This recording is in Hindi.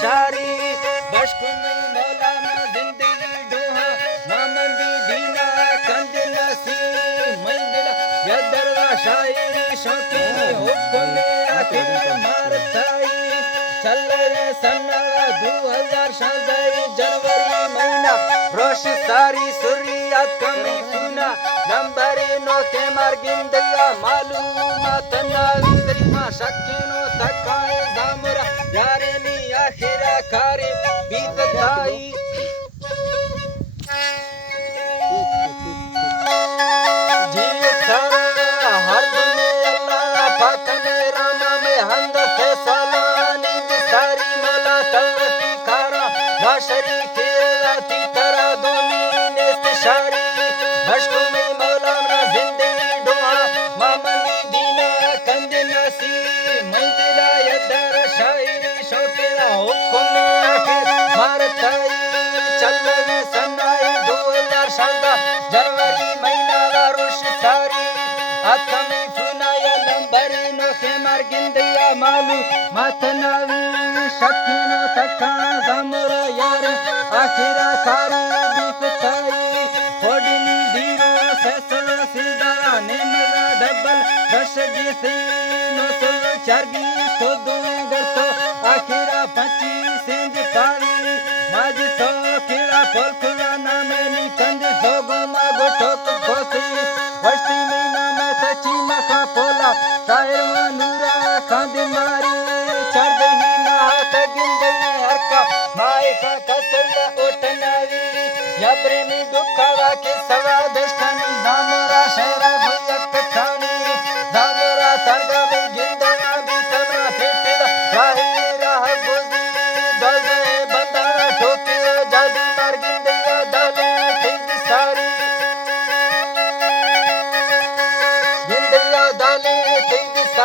शारी बश्क में मौला में जिंदगी डोहा मामंदी दीना कंद नसी मंदिर यदरवा शायरी शौकी हुक्म आखिर मारताई चल रे सन्ना 2000 शादाई जनवरी महीना रोश सारी सुरियात कमी सुना नंबरे नो के मार्गिंदया मालूमात नाविंदरी मा शक्नो तकाए जामरा यारे नी आखिरा कारी बीतताई जी सारा हर में अल्लाह पाक ने रामा में हंद फैसलानी सारी मौला तवफी खारा ना शरीक लाती तरा दुनी नेस्तशारी बश्क में मौला ना जिंदगी डोहा मामली दीना कंद नसी मंदिला यदर शायरी शौकेला हुक्म आखिर मारताई चल सन्नाई 2000 शादा जनवरी महीना ला रोश सारी आत्मी फुनाया नंबर नो के मार्गिंदया मालू मातनावी शक्नो तका जामरा यार आखिरा कारी बीतताई होडनी जीरो फैसला सीधा ने मजा डबल दश गिसी नो सुल चारगी तो दोगर तो आखिरा 25 सेंज पाली माज तो किला पोल खुला नामे नी कंद जोगो मागो ठोक खोसी वस्ती में नाम सची मखा पोला शायर मनूरा कंद मारी चढ़ ही ना हाथ गिंदे हरका माए का कसला ओटनावी या प्रेमी दुखावा के सवा दस्तानी नामरा शहरा भयक खानी